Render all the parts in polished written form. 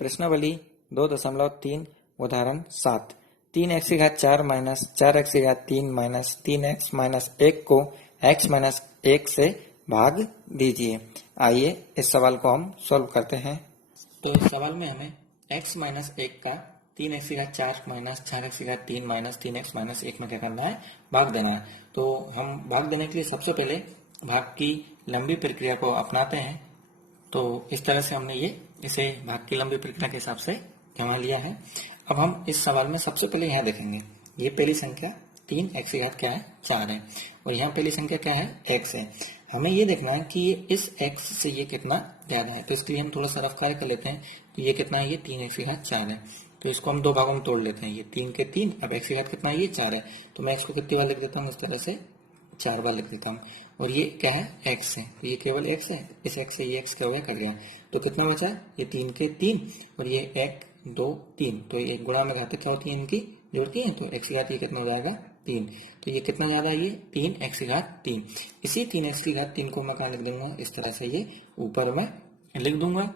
प्रश्नावली 2.3 उदाहरण 7। 3x⁴ minus 4x⁴ minus 3x minus 1 को x माइनस 1 से भाग दीजिए। आइए इस सवाल को हम सॉल्व करते हैं। तो इस सवाल में हमें x माइनस 1 का 3x⁴ minus 4x⁴ minus 3x minus 1 में क्या करना है, भाग देना है। तो हम भाग देने के लिए सबसे पहले भाग की लंबी प्रक्रिया को अपनाते हैं। तो इस तरह से हमने इसे भाग की लंबी प्रक्रिया के हिसाब से यहाँ लिया है। अब हम इस सवाल में सबसे पहले यहाँ देखेंगे, ये पहली संख्या 3x⁴ क्या है, 4 है, और यहाँ पहली संख्या क्या है, x है। हमें ये देखना है कि ये इस x से ये कितना ज्यादा है। तो इसके लिए हम थोड़ा सा रफ कार्य कर लेते हैं। तो ये कितना है, ये 3x⁴ 4 है। तो इसको हम दो भागों में तोड़ लेते हैं, ये 3 के 3, अब x⁴ कितना है, ये 4 है। तो मैं x को कितनी बार लिख देता हूँ, इस तरह से 4 बार लिख देता हूँ। और ये क्या है, x है, तो ये केवल x है। इस x से ये x क्या हो गया, कट गया। तो कितना बचा, ये 3 के 3 और ये 1 2 3। तो ये गुणा में घातें क्या होती है, इनकी जोड़ती हैं। तो x⁴ ये कितना हो जाएगा, 3। तो ये कितना ज्यादा है, ये 3x⁴ 3। इसी 3x⁴ को मैं कहाँ लिख दूंगा, इस तरह से ये ऊपर में लिख दूंगा।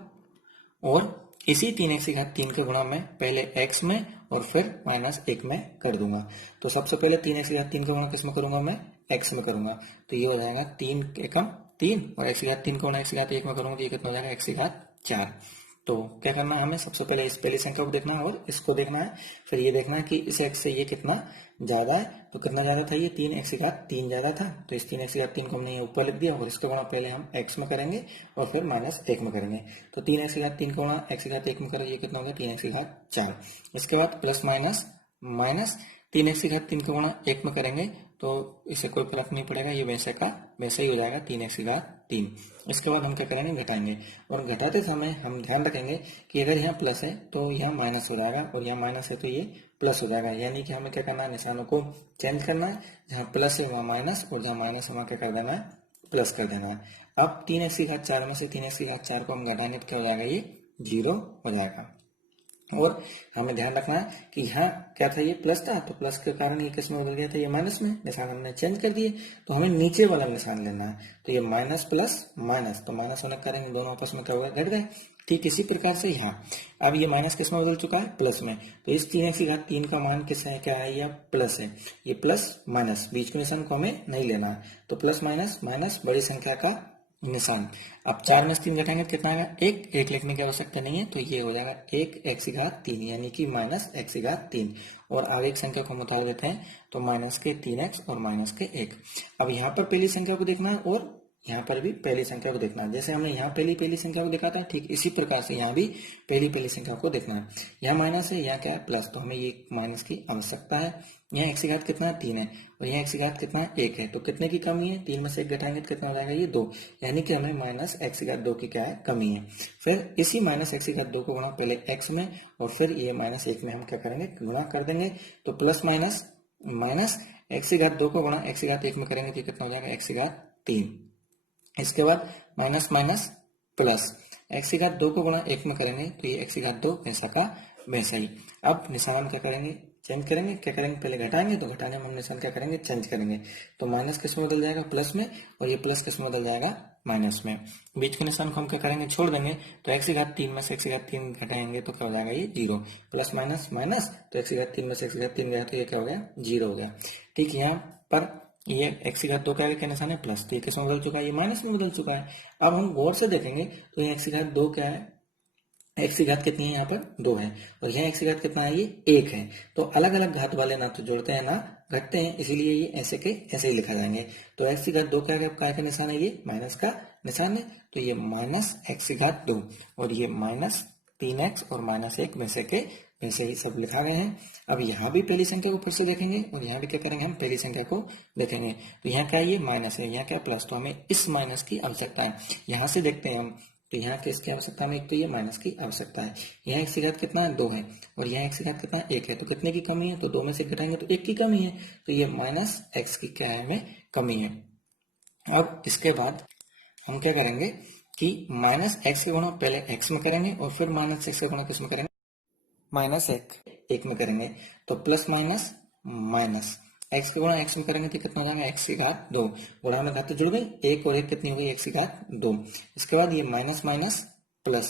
और इसी 3x⁴ के गुणा में पहले x में और फिर माइनस 1 में कर दूंगा। तो सबसे पहले 3x⁴ का गुणा किस में करूंगा, मैं x में करूंगा। तो ये हो जाएगा 3 एकम 3, और x⁴ का गुणा x⁴ 1 में करूंगा तो ये कितना हो जाएगा, x⁴ 4। तो क्या करना है, हमें सबसे पहले इस पहली संख्या को देखना है और इसको देखना है। फिर ये देखना है कि इस x से ये कितना ज्यादा है। तो कितना ज्यादा था, ये 3x⁴ ज्यादा था। तो इस 3x⁴ को हमने ऊपर लिख दिया, और इसका गुणा पहले हम x में करेंगे और फिर माइनस 1 में करेंगे। तो 3x⁴ का गुणा x⁴ 1 में करो, ये कितना हो गया, 3x⁴ 4। इसके बाद प्लस माइनस माइनस 3x⁴ का गुणा 1 में करेंगे तो इससे कोई फर्क नहीं पड़ेगा, ये वैसे का वैसे ही हो जाएगा, 3x⁴ इसके बाद हम क्या करेंगे, घटाएंगे। और घटाते समय हम ध्यान रखेंगे कि अगर यहाँ प्लस है तो यहाँ माइनस हो जाएगा, और यहाँ माइनस है तो ये प्लस हो जाएगा। यानी कि हमें क्या करना है, निशानों को चेंज करना है। जहाँ प्लस है वहाँ माइनस, और जहाँ माइनस है वहाँ क्या कर देना है, प्लस कर देना है। अब 3x⁴ में से 3x⁴ को हम घटाएंगे तो क्या हो जाएगा, ये 0 हो जाएगा। और हमें ध्यान रखना है कि यहाँ क्या था, ये प्लस था, तो प्लस के कारण ये किस में बदल गया था, ये माइनस में। निशान हमने चेंज कर दिए, तो हमें नीचे वाला निशान लेना है। तो ये माइनस प्लस माइनस, तो माइनस होने के कारण दोनों आपस में क्या होगा, घट गए। ठीक इसी प्रकार से यहाँ अब ये माइनस किस में बदल चुका है, प्लस में। तो इस 3x⁴ का मान किस है, क्या है, ये प्लस है। ये प्लस माइनस बीच के निशान को हमें नहीं लेना है। तो प्लस माइनस माइनस बड़ी संख्या का निशान। अब 4 में से 3 घटाएंगे तो कितना आएगा, 1 लिखने की आवश्यकता नहीं है। तो ये हो जाएगा 1x⁴ यानी कि माइनस x⁴। और आगे एक संख्या को हम उतार देते हैं, तो माइनस के 3x और माइनस के 1। अब यहाँ पर पहली संख्या को देखना है और यहाँ पर भी पहली संख्या को देखना है। जैसे हमने यहाँ पहली संख्या को देखा था, ठीक इसी प्रकार से यहाँ भी पहली संख्या को देखना है। यहाँ माइनस है, यहाँ क्या है, प्लस। तो हमें ये माइनस की आवश्यकता है। यहाँ x⁴ कितना है, 3 है, और यहाँ x⁴ कितना है, 1 है। तो कितने की कमी है, 3 में से 1 घटाएंगे तो कितना हो जाएगा, ये 2। यानी कि हमें माइनस x⁴ की क्या है, कमी है। फिर इसी माइनस x⁴ को गुणा पहले x में और फिर ये माइनस 1 में हम क्या करेंगे, गुणा कर देंगे। तो प्लस माइनस माइनस x⁴ को गुणा x⁴ 1 में करेंगे तो कितना हो जाएगा, x⁴ इसके बाद माइनस माइनस प्लस x⁴ को गुणा 1 में करेंगे तो ये x⁴ वैसा का वैसा ही। अब निशान क्या करेंगे, चेंज करेंगे। क्या करेंगे, पहले घटाएंगे, तो घटाने में हम निशान क्या करेंगे, चेंज करेंगे। तो माइनस किस में बदल जाएगा, प्लस में, और ये प्लस किस में बदल जाएगा, माइनस में। बीच के निशान को हम क्या करेंगे, छोड़ देंगे। तो x⁴ में से x⁴ घटाएंगे तो क्या हो जाएगा, ये 0। प्लस माइनस माइनस, तो x⁴ में से x⁴ गया तो ये क्या हो गया, 0 हो गया। ठीक है, यहाँ पर ये x⁴ का क्या निशान है, प्लस। तो ये किस में बदल चुका है, ये माइनस में बदल चुका है। अब हम गौर से देखेंगे तो ये x⁴ क्या है, x⁴ कितनी है, यहाँ पर 2 है, और यहाँ x⁴ कितना है, ये 1 है। तो अलग अलग घात वाले ना तो जोड़ते हैं ना घटते हैं, इसीलिए ये ऐसे के ऐसे ही लिखा जाएंगे। तो x⁴ क्या का निशान है, ये माइनस का निशान है। तो ये माइनस x⁴ और ये माइनस 3x और माइनस 1 में से के ऐसे ही सब लिखा गए हैं। अब यहाँ भी पहली संख्या को फिर से देखेंगे, और यहाँ भी क्या करेंगे, हम पहली संख्या को देखेंगे। तो यहाँ क्या है, ये माइनस है, यहाँ क्या प्लस। तो हमें इस माइनस की आवश्यकता है। यहाँ से देखते हैं हम, तो यहाँ किसकी आवश्यकता है, एक तो ये माइनस की आवश्यकता है। यहाँ x⁴ कितना है, 2 है, और यहाँ x⁴ कितना 1 है। तो कितने की कमी है, तो 2 में से घटाएंगे तो 1 की कमी है। तो ये माइनस x की क्या है, हमें कमी है। और इसके बाद हम क्या करेंगे कि माइनस x के गुणा पहले x में करेंगे और फिर माइनस x का गुणा किस में करेंगे, माइनस 1 में करेंगे। तो प्लस माइनस माइनस x का गुणा x में करेंगे तो कितना हो जाएगा, x⁴ 2। गुणा में घात जुड़ गई, 1 और 1 कितनी हो गई, x⁴ 2। इसके बाद ये माइनस माइनस प्लस,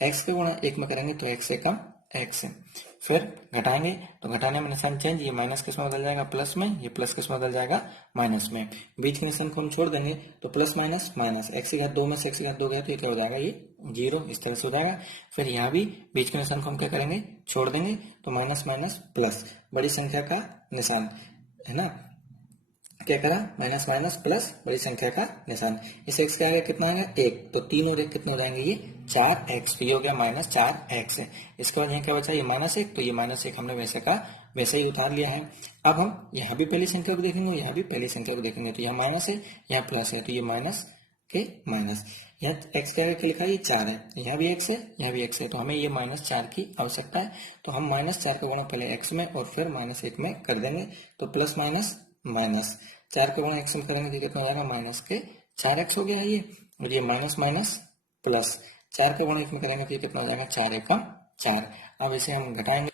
एक्स के गुणा 1 में करेंगे तो x से कम x है। फिर घटाएंगे तो घटाने में निशान चेंज, ये माइनस किस में बदल जाएगा प्लस में, ये प्लस किस में बदल जाएगा माइनस में। बीच के निशान को हम छोड़ देंगे तो प्लस माइनस माइनस, एक्स की घात 2 में से एक्स की घात 2 गया तो ये क्या हो जाएगा, ये 0 इस तरह से हो जाएगा। फिर यहाँ भी बीच के निशान को हम क्या करेंगे, छोड़ देंगे तो माइनस माइनस प्लस, बड़ी संख्या का निशान है ना, क्या करा माइनस माइनस प्लस बड़ी संख्या का निशान। इस एक्स का आगे कितना आएगा 1, तो 3 और 1 कितने हो जाएंगे, ये 4x, तो ये हो गया माइनस 4x है। इसके बाद यहाँ क्या बचा, ये -1, तो ये -1 हमने वैसे का वैसे ही उतार लिया है। अब हम यहाँ भी पहली संख्या को देखेंगे, यहाँ भी पहली संख्या को देखेंगे, तो यहाँ माइनस है यहाँ प्लस है, तो ये माइनस के माइनस, यहाँ एक्स के आगे क्या लिखा है, ये 4 है, यहाँ भी x है यहाँ भी x है, तो हमें ये -4 की आवश्यकता है। तो हम -4 का गुणा पहले x में और फिर -1 में कर देंगे, तो प्लस माइनस माइनस 4 का गुणा x में करेंगे तो कितना हो जाएगा, माइनस के 4x हो गया है ये, और ये माइनस माइनस प्लस 4 का गुणा 1 में करेंगे तो ये कितना हो जाएगा, 4 एकम 4। अब इसे हम घटाएंगे,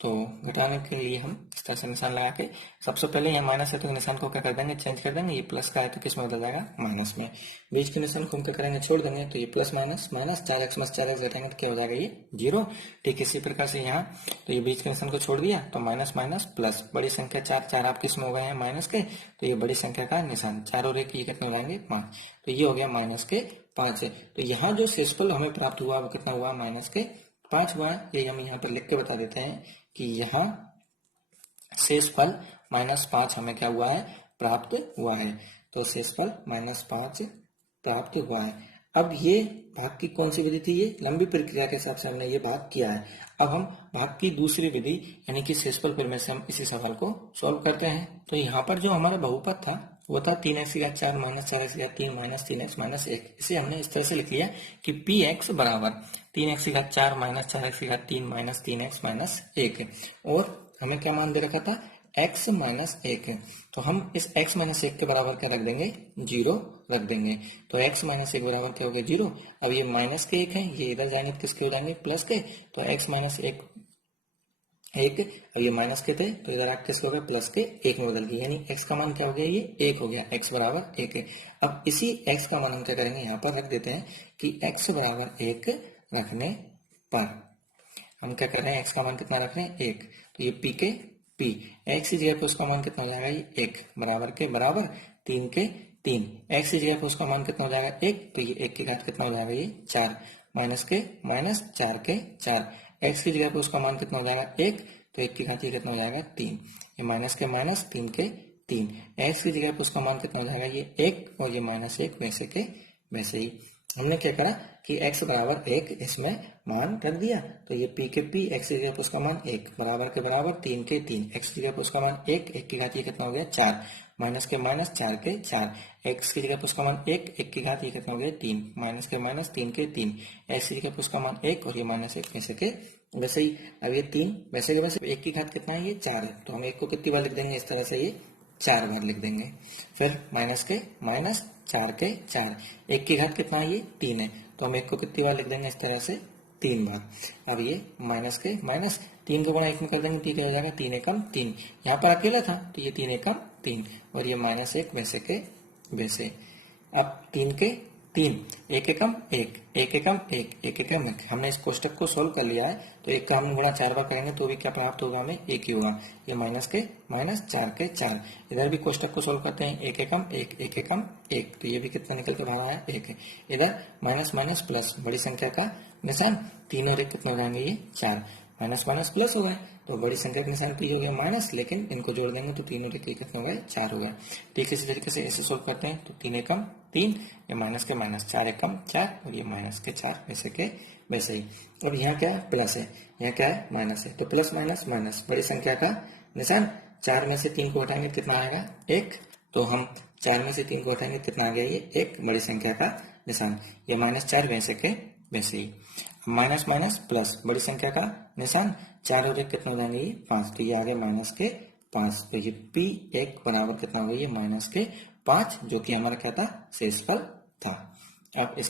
तो घटाने के लिए हम इस तरह से निशान लगा के, सबसे पहले यहाँ माइनस है तो निशान को क्या कर देंगे, चेंज कर देंगे, ये प्लस का है तो किस में बदल जाएगा, माइनस में। बीच के निशान को हम क्या करेंगे, छोड़ देंगे, तो ये प्लस माइनस माइनस 4x में 4x घटाएंगे तो क्या हो जाएगा, ये 0। ठीक इसी प्रकार से यहाँ, तो ये बीच के निशान को छोड़ दिया तो माइनस माइनस प्लस, बड़ी संख्या 4 4 आप किस में हो गए हैं, माइनस के, तो ये बड़ी संख्या का निशान 4 और 1 ये कितने हो जाएंगे 5, तो ये हो गया माइनस के 5 है। तो यहाँ जो शेषफल हमें प्राप्त हुआ वो कितना हुआ, माइनस के 5 हुआ। ये हम यहाँ पर लिख के बता देते हैं कि यहाँ शेषफल -5 हमें क्या हुआ है, प्राप्त हुआ है। तो शेषफल -5 प्राप्त हुआ है। अब ये भाग की कौन सी विधि थी, ये लंबी प्रक्रिया के हिसाब से हमने ये भाग किया है। अब हम भाग की दूसरी विधि यानी कि शेषफल प्रमेय से हम इसी सवाल को सॉल्व करते हैं। तो यहाँ पर जो हमारा बहुपद था वो था 3x की घात 4 माइनस 4x की घात 3 माइनस 3x माइनस 1। इसे हमने इस तरह से लिख लिया कि px बराबर 3x की घात 4 माइनस 4x की घात 3 माइनस 3x माइनस 1, और हमें क्या मान दे रखा था, x माइनस 1 है। तो हम इस x माइनस 1 के बराबर क्या रख देंगे, 0 रख देंगे। तो x माइनस 1 बराबर क्या हो गया, 0। अब ये माइनस के 1 है, ये इधर जाएंगे तो किसके हो जाएंगे, प्लस के, तो x माइनस 1 और ये माइनस के थे तो इधर आप किसके हो गए, प्लस के 1 में बदल गए, यानी x का मान क्या हो गया, ये 1 हो गया, x बराबर 1 है। अब इसी x का मान हम क्या करेंगे, यहाँ पर रख देते हैं कि x बराबर 1 रखने पर हम क्या कर रहे हैं, x का मान कितना रख रहे हैं, 1, तो ये p के p, x की जगह पे उसका मान कितना हो जाएगा, ये 1 बराबर के बराबर 3 के 3, x की जगह पे उसका मान कितना हो जाएगा 1, तो ये 1 की घात कितना हो जाएगा, ये 4 माइनस के माइनस 4 के 4, x की जगह पे उसका मान कितना हो जाएगा 1, तो 1 की घात ये कितना हो जाएगा 3, ये माइनस के माइनस 3 के 3, x की जगह पे उसका मान कितना हो जाएगा, ये 1 और ये माइनस 1 वैसे के वैसे ही। हमने क्या करा कि x बराबर 1 इसमें मान रख दिया, तो ये p के p, x की जगह पर उसका मान 1 बराबर के बराबर 3 के 3, x की जगह पर उसका मान 1, 1 की घात ये कितना हो गया 4 माइनस के माइनस 4 के 4, x की जगह पर उसका मान 1, 1 की घात ये कितना हो गया 3 माइनस के माइनस 3 के 3, x की जगह पर उसका मान 1 और ये माइनस 1 वैसे के वैसे ही। अब ये 3 वैसे के वैसे, 1 की घात कितना है, ये 4 है, तो हम 1 को कितनी बार लिख देंगे, इस तरह से ये 4 बार लिख देंगे। फिर माइनस के माइनस 4 के 4, 1 की घात कितना है, ये 3 है, तो हम 1 को कितनी बार लिख देंगे, इस तरह से 3 बार। अब ये माइनस के माइनस 3 को गुणा 1 में कर देंगे, ठीक हो जाएगा 3 एकम 3, यहाँ पर अकेला था तो ये 3 एकम 3 और ये माइनस 1 वैसे के वैसे। अब 3 के 3, 1 एकम 1, 1 एकम 1, 1 एकम 1, हमने इस कोष्टक को सोल्व कर लिया है, तो 1 का हम गुणा 4 बार करेंगे तो भी क्या प्राप्त होगा, हमें 1 ही होगा, ये माइनस के माइनस 4 के 4। इधर भी कोष्टक को सोल्व करते हैं, 1 एकम 1, 1 एकम 1, तो ये भी कितना निकल के बाहर आया 1 है। इधर माइनस माइनस प्लस, बड़ी संख्या का निशान, 3 और 1 कितना हो जाएंगे, ये 4, माइनस माइनस प्लस हो गए, तो बड़ी संख्या के निशान पे हो गया माइनस, लेकिन इनको जोड़ देंगे तो 3 और 1 कितने हो गए, 4 हो गए। ठीक इसी तरीके से ऐसे सोल्व करते हैं, तो 3 एकम 3, ये माइनस के माइनस 4 एकम 4 और ये माइनस के 4 वैसे के वैसे ही। और यहाँ क्या है, प्लस है, यहाँ क्या है, माइनस है, तो प्लस माइनस माइनस, बड़ी संख्या का निशान, 4 में से 3 को हटाएंगे कितना आएगा 1, तो हम 4 में से 3 को हटाएंगे कितना आ गया, ये 1, बड़ी संख्या का निशान, ये -4 वैसे के वैसे ही। माइनस माइनस प्लस, बड़ी संख्या का निशान, 4 और 1 कितना हो जाएंगे, ये 5, तो ये आ गया माइनस के 5, तो ये p1 बराबर कितना हो गया, ये -5, जो कि हमारा क्या था, शेषफल था। अब इस